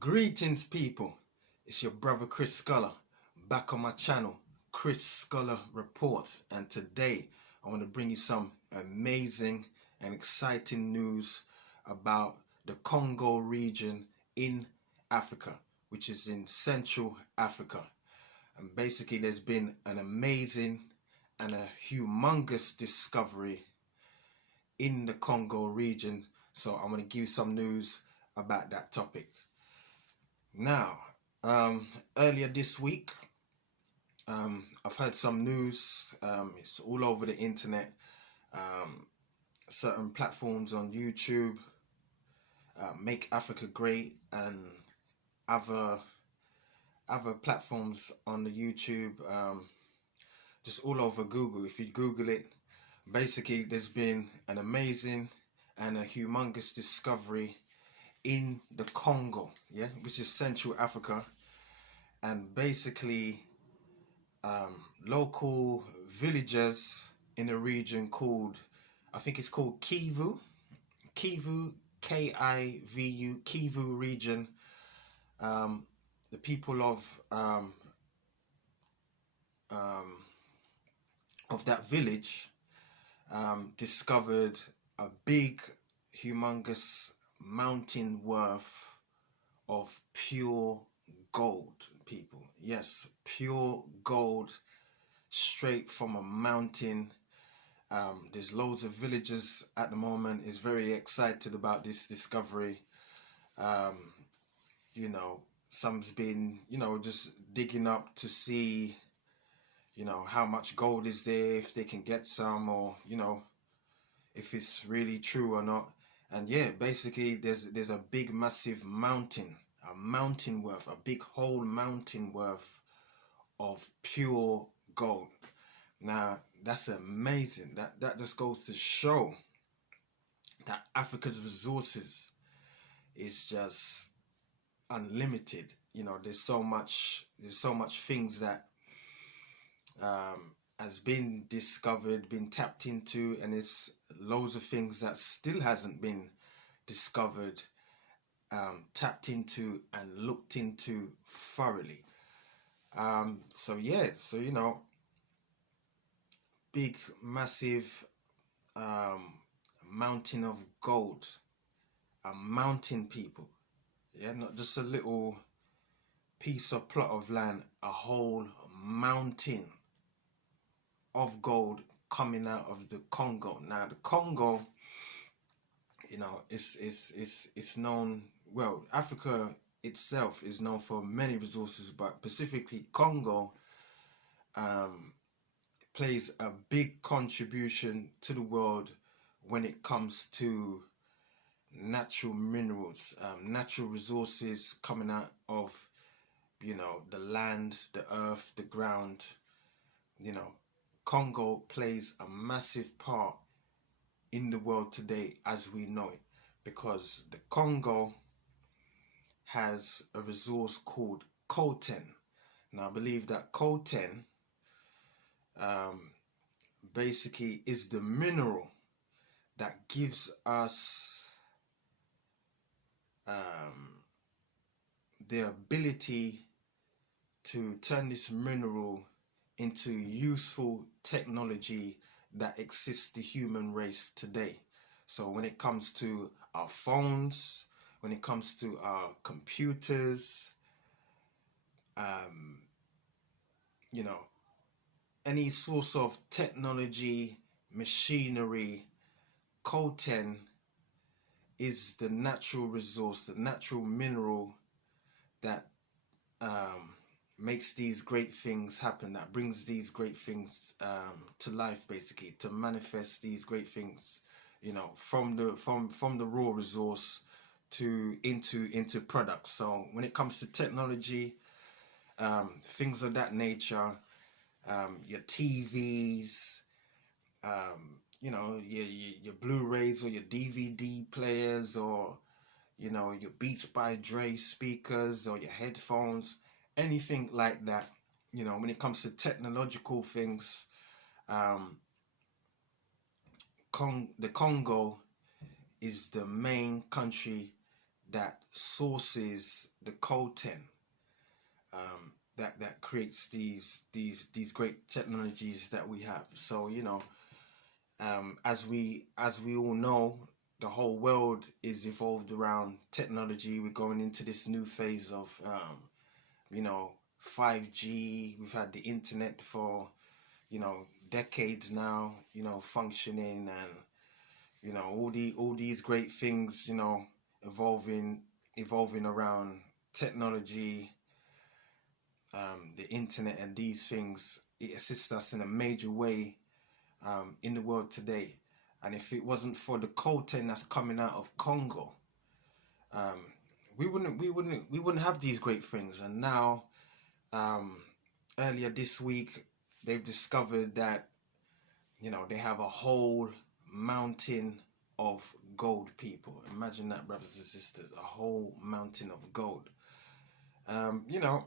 Greetings, people. It's your brother Chris Scholar back on my channel, Chris Scholar Reports, and today I want to bring you some amazing and exciting news about the Congo region in Africa, which is in Central Africa. And basically, there's been an amazing and a humongous discovery in the Congo region. So I'm going to give you some news about that topic. Now, earlier this week, I've heard some news. It's all over the internet. Certain platforms on YouTube, Make Africa Great, and other platforms on the YouTube, just all over Google. If you Google it, basically there's been an amazing and a humongous discovery in the Congo, yeah, which is Central Africa, and basically local villagers in a region called, I think it's called Kivu, Kivu, Kivu region. The people of that village discovered a big, humongous mountain worth of pure gold, people. Yes, pure gold straight from a mountain. There's loads of villagers at the moment is very excited about this discovery. You know, some's been, just digging up to see, how much gold is there, if they can get some, or, if it's really true or not. And yeah, basically there's a big massive mountain, a big whole mountain worth of pure gold. Now that's amazing. That just goes to show that Africa's resources is just unlimited. There's so much things that has been discovered, been tapped into, and there's loads of things that still hasn't been discovered, tapped into, and looked into thoroughly. So yeah, big, massive mountain of gold, a mountain, people. Yeah, not just a little piece of plot of land, a whole mountain of gold coming out of the Congo. Now the Congo, it's known, well, Africa itself is known for many resources, but specifically Congo plays a big contribution to the world when it comes to natural minerals, natural resources coming out of, the land, the earth, the ground. Congo plays a massive part in the world today as we know it, because the Congo has a resource called coltan. Now I believe that coltan basically is the mineral that gives us the ability to turn this mineral into useful technology that exists the human race today. So when it comes to our phones, when it comes to our computers, any source of technology, machinery, coltan is the natural resource, the natural mineral that makes these great things happen, that brings these great things to life, basically, to manifest these great things, from the raw resource to into products. So when it comes to technology, things of that nature, your TVs, your Blu-rays or your DVD players, or your Beats by Dre speakers or your headphones, anything like that. When it comes to technological things, the Congo is the main country that sources the coltan, that creates these great technologies that we have. So as we all know, the whole world is evolved around technology. We're going into this new phase of 5G. We've had the internet for decades now, functioning, and all these great things, evolving around technology, the internet, and these things. It assists us in a major way in the world today. And if it wasn't for the coltan that's coming out of Congo, um, we wouldn't have these great things. And now, um, earlier this week, they've discovered that they have a whole mountain of gold, people. Imagine that, brothers and sisters, a whole mountain of gold. Um, you know,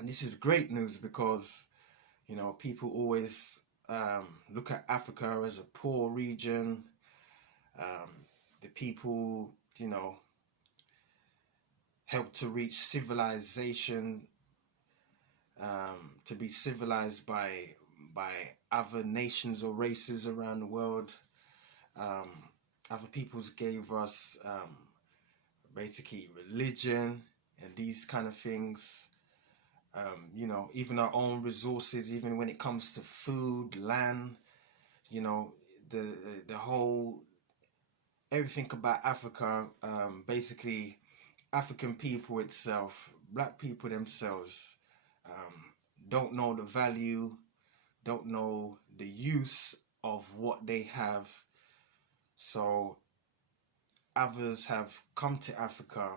and this is great news because people always look at Africa as a poor region. Um, the people, help to reach civilization, to be civilized by other nations or races around the world. Um, Other peoples gave us basically religion and these kind of things. Even our own resources, even when it comes to food, land, you know, the whole everything about Africa. Basically, African people itself, black people themselves, um, don't know the value, don't know the use of what they have. So others have come to Africa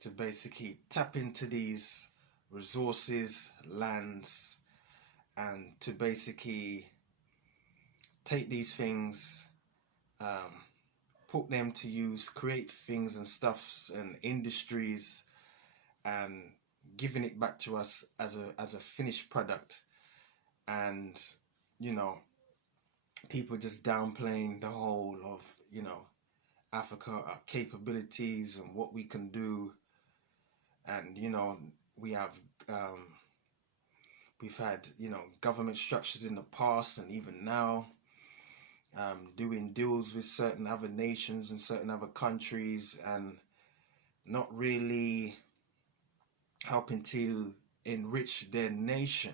to basically tap into these resources, lands, and to basically take these things, um, put them to use, create things and stuffs and industries, and giving it back to us as a finished product. And you know, people just downplaying the whole of Africa, our capabilities and what we can do. And we have we've had government structures in the past and even now, doing deals with certain other nations and certain other countries, and not really helping to enrich their nation,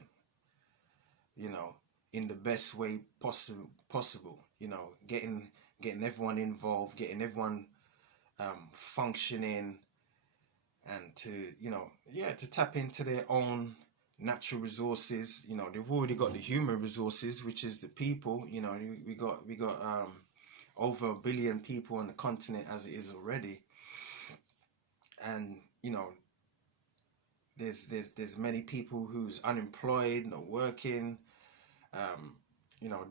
you know, in the best way possible. Getting everyone involved, getting everyone functioning, and to to tap into their own natural resources. They've already got the human resources, which is the people. We got over 1 billion people on the continent as it is already, and there's many people who's unemployed, not working, um,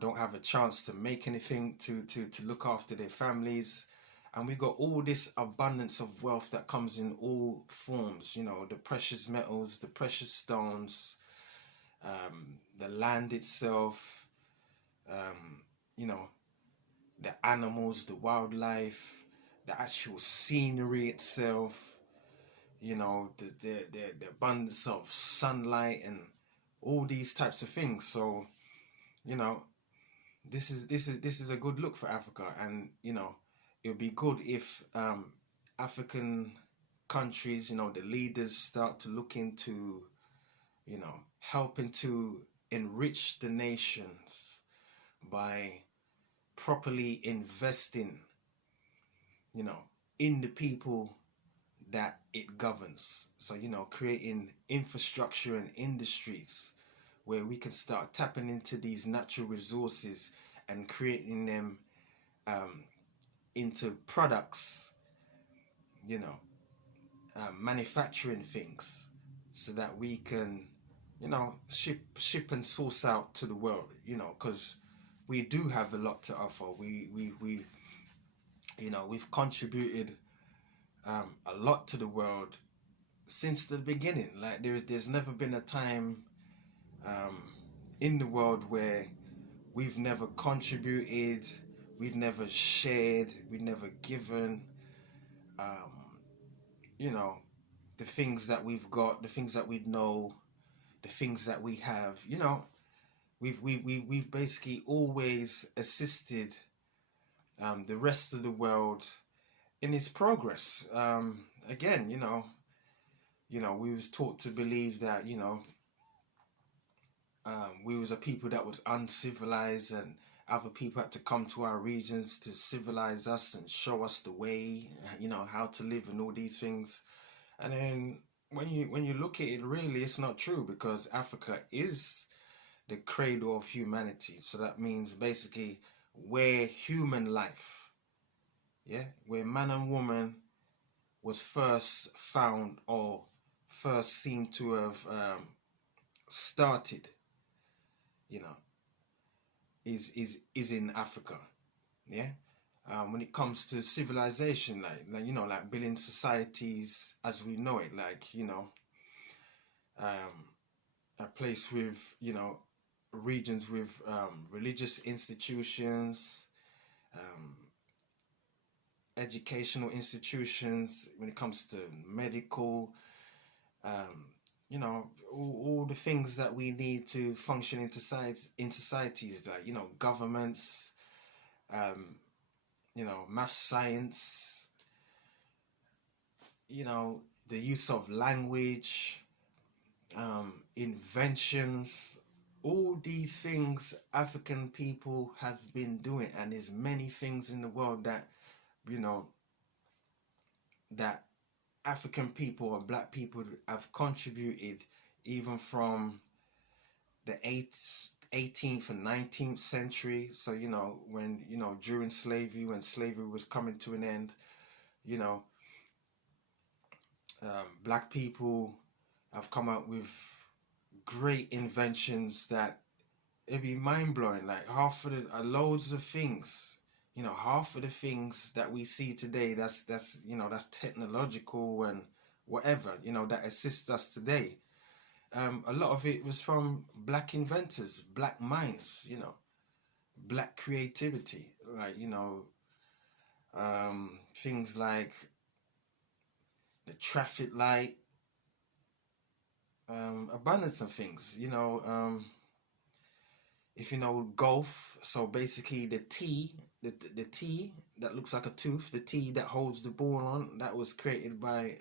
don't have a chance to make anything to look after their families. And we got all this abundance of wealth that comes in all forms, the precious metals, the precious stones, the land itself, um, you know, the animals, the wildlife, the actual scenery itself, the abundance of sunlight and all these types of things. So, you know, this is a good look for Africa. And it would be good if African countries, the leaders start to look into helping to enrich the nations by properly investing you know in the people that it governs. So creating infrastructure and industries where we can start tapping into these natural resources and creating them um, into products, you know, manufacturing things so that we can, ship and source out to the world, because we do have a lot to offer. We've contributed a lot to the world since the beginning. Like there's never been a time um, in the world where we've never contributed, we've never shared, we've never given. you know, the things that we've got, the things that we know, the things that we have, you know, we've basically always assisted the rest of the world in its progress. Again, we was taught to believe that, we was a people that was uncivilized, and other people had to come to our regions to civilize us and show us the way, how to live and all these things. And then when you look at it, really, it's not true, because Africa is the cradle of humanity. So that means basically where human life, yeah, where man and woman was first found, or first seem to have started, you know, is in Africa. Yeah. When it comes to civilization, like building societies as we know it, a place with, regions with religious institutions, um, educational institutions, when it comes to medical, um, all the things that we need to function in societies, like, governments, um, math, science, the use of language, inventions, all these things African people have been doing. And there's many things in the world that, you know, that African people or black people have contributed, even from the 18th and 19th century. So, when, during slavery, when slavery was coming to an end, you know, black people have come out with great inventions that it'd be mind blowing. Like half of the loads of things, half of the things that we see today, that's technological and whatever, that assists us today. A lot of it was from black inventors, black minds, black creativity, like, things like the traffic light, abundance of things, if you know golf. So basically the tee, the tee that looks like a tooth, the tee that holds the ball on, that was created by,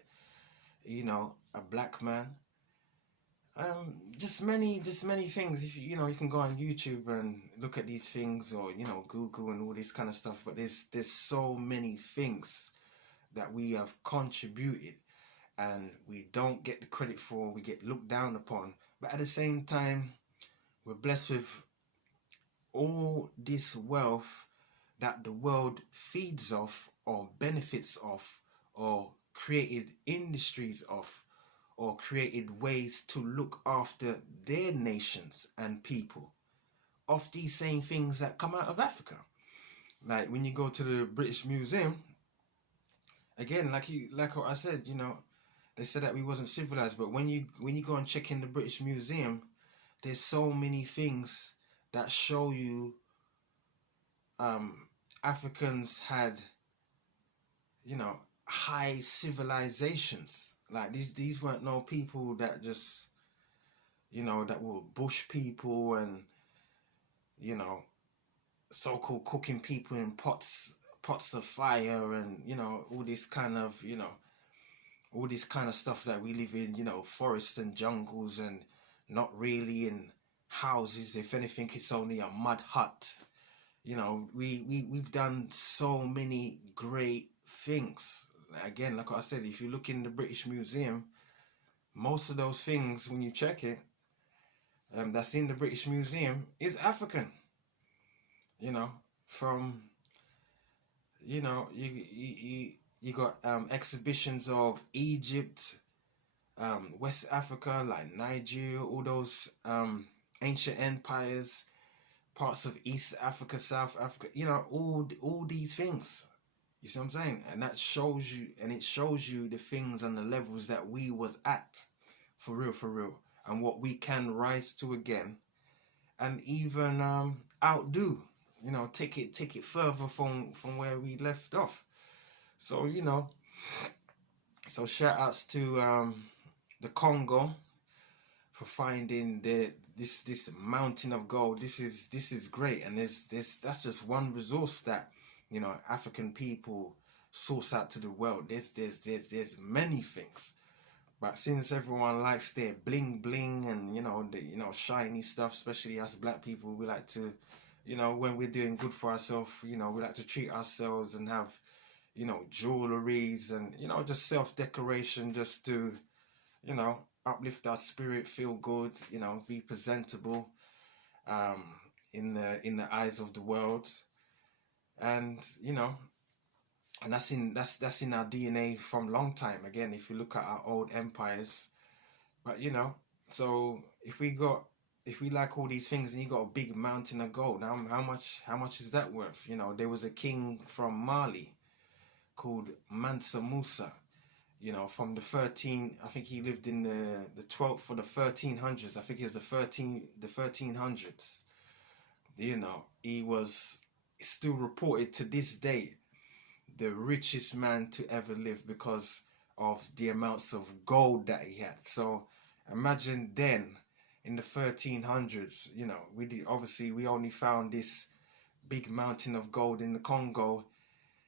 a black man. Just many things. If you can go on YouTube and look at these things, or Google and all this kind of stuff. But there's so many things that we have contributed, and we don't get the credit for. We get looked down upon. But at the same time, we're blessed with all this wealth that the world feeds off, or benefits off, or created industries of, or created ways to look after their nations and people, of these same things that come out of Africa. Like when you go to the British Museum, again, like what I said, they said that we wasn't civilized, but when you go and check in the British Museum, there's so many things that show you Africans had, high civilizations. Like these weren't no people that just, that were bush people, and, so-called cooking people in pots of fire, and, all this kind of, all this kind of stuff that we live in, forests and jungles, and not really in houses. If anything, it's only a mud hut. We've done so many great things. Again, like I said, if you look in the British Museum, most of those things, when you check it, that's in the British Museum is African. From, you got exhibitions of Egypt, West Africa, like Nigeria, all those ancient empires, parts of East Africa, South Africa, all these things. You see what I'm saying? And that shows you, and it shows you the things and the levels that we was at, for real, and what we can rise to again, and even outdo. Take it further from where we left off. So So shout outs to the Congo for finding this mountain of gold. This is great, and there's that's just one resource that, you know, African people source out to the world. There's many things, but since everyone likes their bling bling and, you know, the, you know, shiny stuff, especially us black people, we like to, you know, when we're doing good for ourselves, you know, we like to treat ourselves and have, you know, jewelries and, you know, just self decoration just to, you know, uplift our spirit, feel good, you know, be presentable um, in the eyes of the world, and, you know, and that's in our DNA from long time. Again, if you look at our old empires, but, you know, so if we like all these things and you got a big mountain of gold, now how much is that worth? You know, there was a king from Mali called Mansa Musa, you know, from the 13, I think he lived in the 12th or the 1300s. I think it's the 1300s. You know, he was still reported to this day the richest man to ever live because of the amounts of gold that he had. So imagine then in the 1300s, you know, obviously we only found this big mountain of gold in the Congo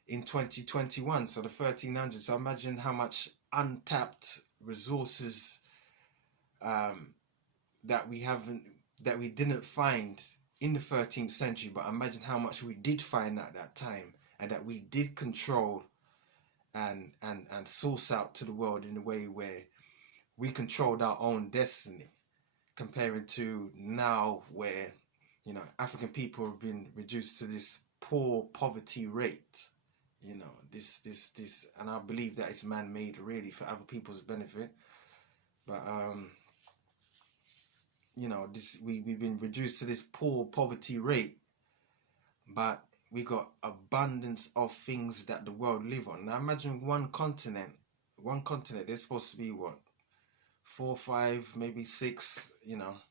in 2021, so the 1300s. So imagine how much untapped resources um, that we haven't, that we didn't find in the 13th century, but imagine how much we did find at that time, and that we did control and source out to the world in a way where we controlled our own destiny, comparing to now where, you know, African people have been reduced to this poor poverty rate. You know, this, and I believe that it's man-made really for other people's benefit. But you know, we've been reduced to this poor poverty rate, but we got abundance of things that the world live on. Now imagine one continent. There's supposed to be what, 4, 5, maybe 6, you know,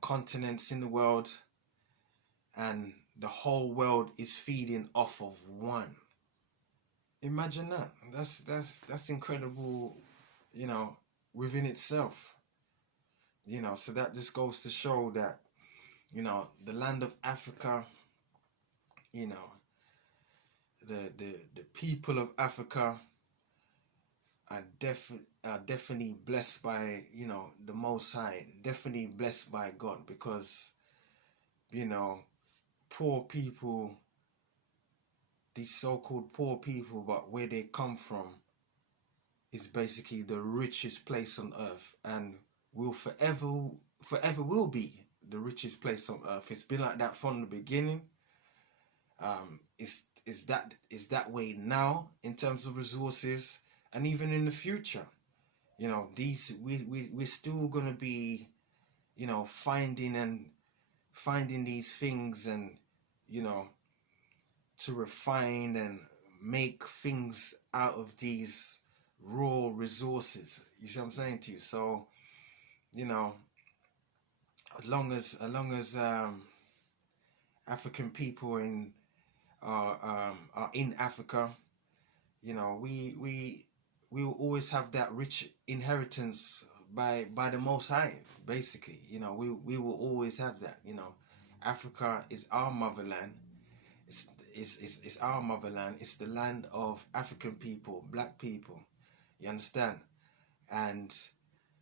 continents in the world, and the whole world is feeding off of one. Imagine that. That's incredible, you know, within itself. You know, so that just goes to show that, you know, the land of Africa, you know, the people of Africa are definitely blessed by, you know, the Most High, definitely blessed by God, because, you know, poor people, these so-called poor people, but where they come from is basically the richest place on earth, and will forever will be the richest place on earth. It's been like that from the beginning. Is that way now in terms of resources, and even in the future. You know, these we're still gonna be, you know, finding these things, and, you know, to refine and make things out of these raw resources. You see what I'm saying to you? So, you know, as long as African people are in Africa, you know, we will always have that rich inheritance by the Most High. Basically, you know, we will always have that. You know, Africa is our motherland. It's our motherland. It's the land of African people, black people. You understand? And,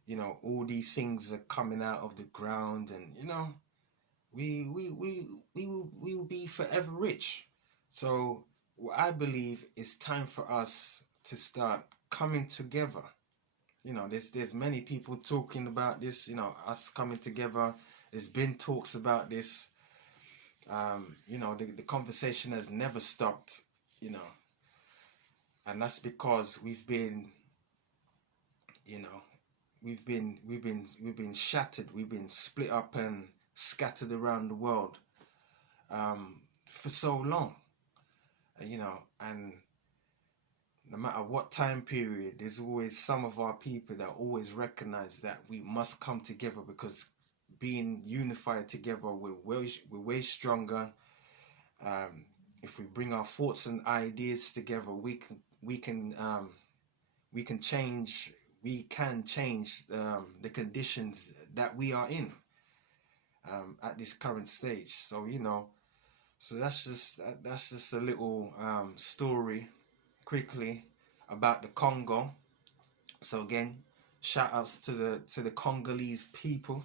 you know, all these things are coming out of the ground, and, you know, we will be forever rich. So what I believe is time for us to start coming together. You know, there's many people talking about this, you know, us coming together. There's been talks about this. You know, the conversation has never stopped, you know, and that's because we've been, you know, we've been shattered, we've been split up and scattered around the world for so long, you know, and no matter what time period, there's always some of our people that always recognize that we must come together, because being unified together, we're way stronger. If we bring our thoughts and ideas together, we can we can change the conditions that we are in at this current stage. So so that's just a little story quickly about the Congo. So again, shout outs to the Congolese people,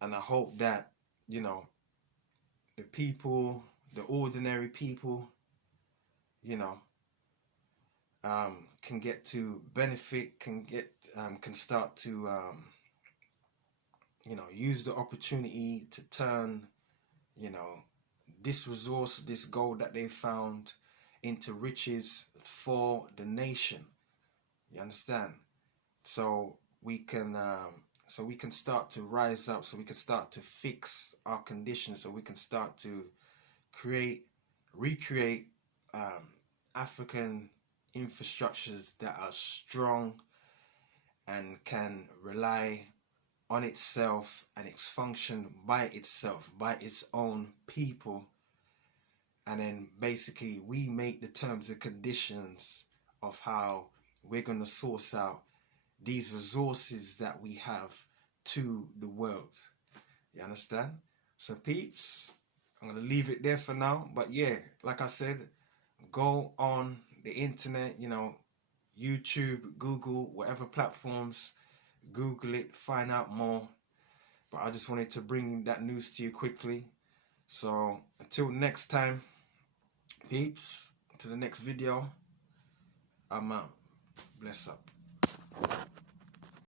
and I hope that the people, the ordinary people, you know, can get to benefit, can start to use the opportunity to turn this resource, this gold that they found, into riches for the nation. You understand? So we can start to rise up, so we can start to fix our conditions, so we can start to recreate African infrastructures that are strong and can rely on itself and its function by itself, by its own people. And then basically we make the terms and conditions of how we're going to source out these resources that we have to the world. You understand? So peeps, I'm going to leave it there for now. But yeah, like I said, go on the internet, YouTube, Google, whatever platforms, Google it, find out more. But I just wanted to bring that news to you quickly. So until next time, peeps, to the next video, I'm out. Bless up.